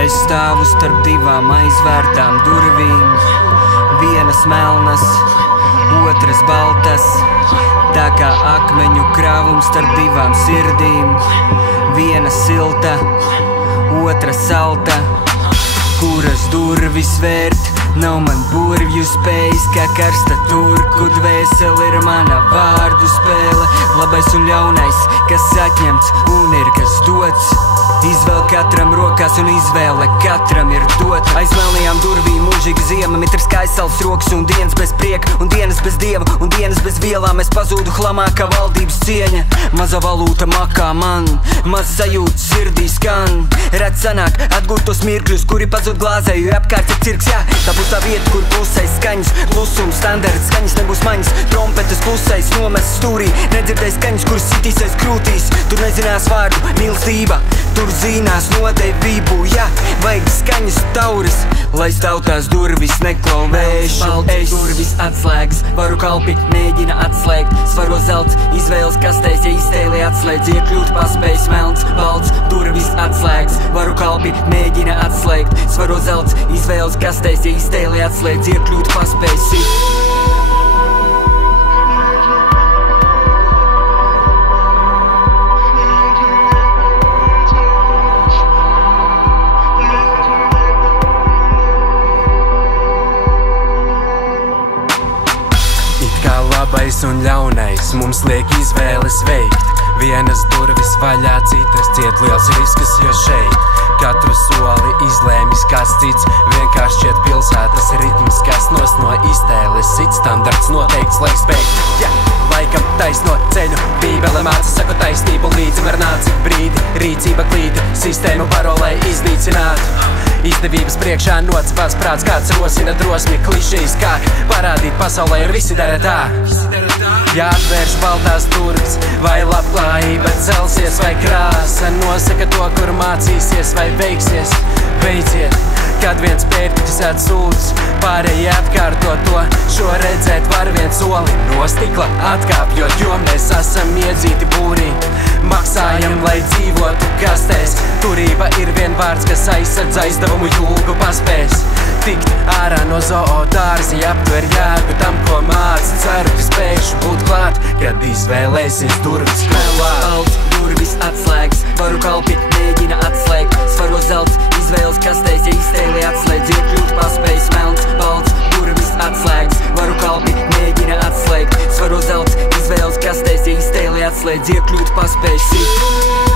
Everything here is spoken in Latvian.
Es stāvu starp divām aizvērtām durvīm, vienas melnas, otras baltas, tā kā akmeņu krāvums starp divām sirdīm. Viena silta, otra salta, kuras durvis vērt, nav man burvju spējas, kā karsta turku dvēseli ir mana vārdu spēle. Labais un ļaunais, kas atņemts un ir kas dots, izvēl katram rokās un izvēle katram ir dot. Aiz melnajām durvīm mūžīga ziema, mitrs kā aizsals rokas un dienas bez prieka, un dienas bez dieva, un dienas bez vielām. Es pazūdu hlamā kā valdības cieņa, maza valūta makā man, maz sajūta sirdī skan. Redz sanāk atgūt tos mirkļus, kuri pazūd glāzē, jo apkārt ir cirks, jā. Tā būs tā vieta, kur klusais skaņas, klusums, standarts, skaņas nebūs maņas. Trompetes klusais nomes stūrī, nedzirdēs skaņas, kuras sitīsies krūtīs. Tur nezinās vārdu mīlestība, tur zinās nodevību, jā. Vajag skaņas tauris, lai stāv tās durvis neklauvēšu. Es durvis atslēgas, varu kalpi mēģina atslēgt. Svaro zelts, izvēles kastēs, ja iztēli atslēdz. Iekļūt paspējs melns, balts, durvis atslēgas, varu kalpi mēģina atslēgt. Svaro zelts, izvēles kastēs, ja iztēli atslēdz. Iekļūt paspējs. Labais un ļaunais mums liek izvēles veikt. Vienas durvis vaļā, citas ciet liels risks, jo šeit katru soli izlēmis kāds cits. Vienkārši šķiet pilsētas ritms, kas nos no iztēles sit. Standarts noteikts, laiks beigt, jā, laikam taisno ceļu. Bībele māca, saku taisnību līdzi var nāc ik brīdi. Rīcība klīta, sistēmu parolē iznīcinātu. Izdevības priekšā nocipās prāts, kāds rosina drosmi, klišejas kā parādīt pasaulē ir visi dara tā. Jāatvērš baltās durvis, vai labklājība celsies, vai krāsa nosaka to, kur mācīsies, vai beigsies. Beidziet, kad viens pērtiķis atsūdz, pārējie atkārto to. Šo redzēt var viens soli no stikla atkāpjot, jo mēs esam iedzīti būrī. Maksājam, lai dzīvotu kastēs, turība ir vien vārds, kas aizsadz aizdevumu jūgu paspēs. Tikt ārā no zoodārza, aptver jēgu tam, ko māca. Ceru, ka spēšu būt klāt, kad izvēlēsies durvis klāt. Balts, durvis atslēgas, varu kalpi mēģina atslēgt. Svaro zelts, izvēles kastēs, ja iztēli atslēdz. Iekļūt paspējs melns, balts, durvis atslēgas, varu kalpi mēģina atslēgt. Svaro zelts, izvēles kastēs, ja iztēli atslēdz. Iekļūt paspējs.